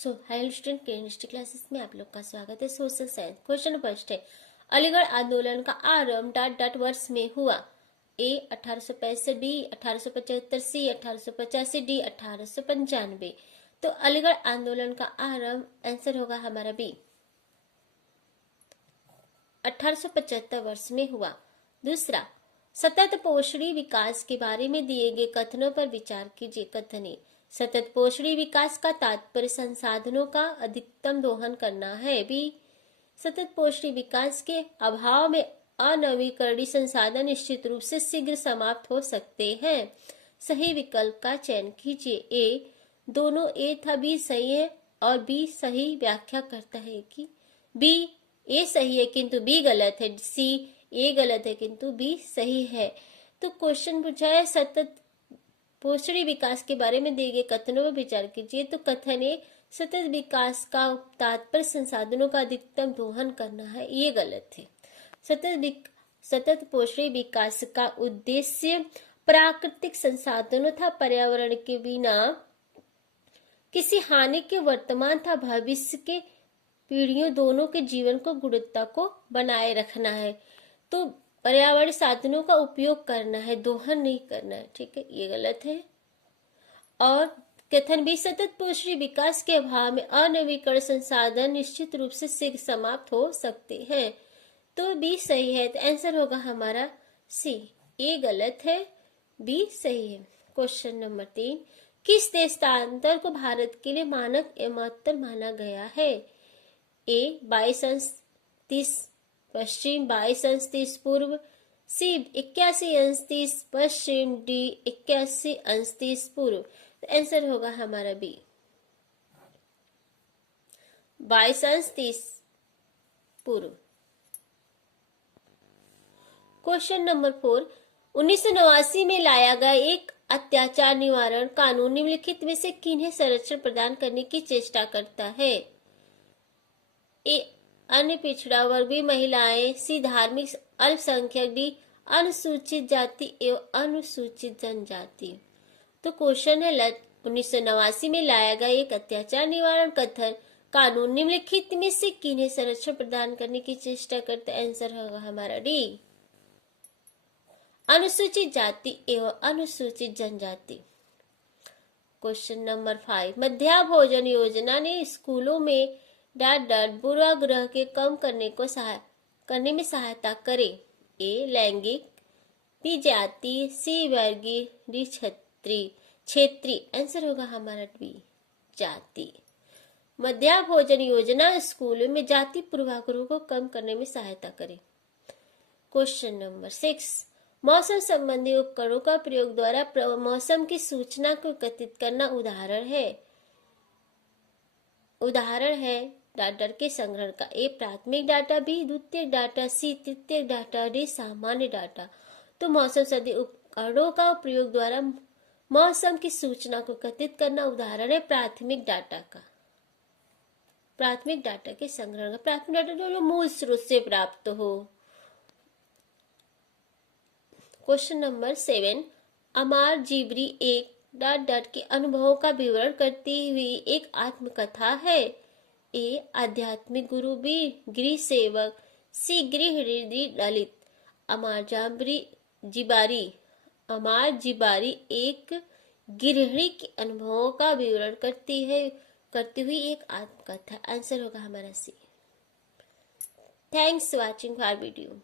Hello student, chemistry classes में आप लोग का स्वागत है। सोशल साइंस क्वेश्चन फर्स्ट है, अलीगढ़ आंदोलन का आरंभ डॉट डॉट वर्ष में हुआ। ए 1865, बी 1875, सी 1885, डी 1895। तो अलीगढ़ आंदोलन का आरंभ आंसर होगा हमारा बी 1875 वर्ष में हुआ। दूसरा, सतत पोषणी विकास के बारे में दिए गए कथनों पर विचार कीजिए। कथन ए, सतत पोषणी विकास का तात्पर्य संसाधनों का अधिकतम दोहन करना है। बी, सतत पोषणी विकास के अभाव में अनवीकरणीय संसाधन निश्चित रूप से शीघ्र समाप्त हो सकते हैं। सही विकल्प का चयन कीजिए। ए, दोनों ए था बी सही है और बी सही व्याख्या करता है कि बी ए सही है किंतु बी गलत है। सी, ए गलत है किंतु बी सही है। तो क्वेश्चन पूछा है सतत पोषणी विकास के बारे में दिए गए कथनों पर विचार कीजिए। तो कथन ए, सतत विकास का तात्पर्य संसाधनों का अधिकतम दोहन करना है, ये गलत है। सतत पोषणी विकास का उद्देश्य प्राकृतिक संसाधनों तथा पर्यावरण के बिना किसी हानि के वर्तमान तथा भविष्य के पीढ़ियों दोनों के जीवन को गुणवत्ता को बनाए रखना है। तो पर्यावरण साधनों का उपयोग करना है, दोहन नहीं करना है। ठीक है, ये गलत है। और कथन भी, सतत पोषणी विकास के अभाव में अनवीकरण संसाधन निश्चित रूप से शीघ्र समाप्त हो सकते हैं। तो बी सही है। तो आंसर होगा हमारा सी, ए गलत है, बी सही है। क्वेश्चन नंबर 3, किस देशांतर को भारत के लिए मानक एवं माना गया है। ए 22 अंश 30 पश्चिम, 22 अंश 30 पूर्व, सी 81 अंश 30 पश्चिम, डी 81 अंश 30 पूर्व। तो आंसर होगा हमारा बी 22 अंश 30 पूर्व। क्वेश्चन नंबर 4, 1989 में लाया गया एक अत्याचार निवारण कानून निम्नलिखित में से किन्हें संरक्षण प्रदान करने की चेष्टा करता है। ए अन्य पिछड़ा वर्गीय महिलाएं, सी धार्मिक अल्पसंख्यक, डी अनुसूचित जाति एवं अनुसूचित जनजाति। तो क्वेश्चन है 1989 में लाया गया एक अत्याचार निवारण कथन कानून निम्नलिखित में से किन्हें संरक्षण प्रदान करने की चेष्टा करता है। आंसर होगा हमारा डी अनुसूचित जाति एवं अनुसूचित जनजाति। क्वेश्चन नंबर 5, मध्याह्न भोजन योजना ने स्कूलों में डॉट डॉट पूर्वाग्रह के कम करने में सहायता करे। ए लैंगिक, बी जाति, सी वर्गीय, डी क्षेत्रीय। आंसर होगा हमारा बी जाति। मध्याह्न भोजन योजना स्कूलों में जाति पूर्वाग्रह को कम करने में सहायता करे। क्वेश्चन नंबर 6, मौसम संबंधी उपकरणों का प्रयोग द्वारा मौसम की सूचना को एकत्रित करना उदाहरण है डाटा के संग्रहण का। ए प्राथमिक डाटा, बी द्वितीयक डाटा, सी तृतीयक डाटा, डी सामान्य डाटा। तो मौसम संबंधी उपकरणों का प्रयोग द्वारा मौसम की सूचना को एकत्रित करना उदाहरण है प्राथमिक डाटा का, प्राथमिक डाटा के संग्रहण का। प्राथमिक डाटा जो मूल स्रोत से प्राप्त हो। क्वेश्चन नंबर 7, अमार जीबरी एक डॉट डॉट के अनुभवों का विवरण करती हुई एक आत्मकथा है। ए आध्यात्मिक गुरु, बी गृह सेवक, सी गृह ललित। अमार जिबारी एक गृहिणी के अनुभवों का विवरण करती हुई एक आत्मकथा। आंसर होगा हमारा C. Thanks watching for video.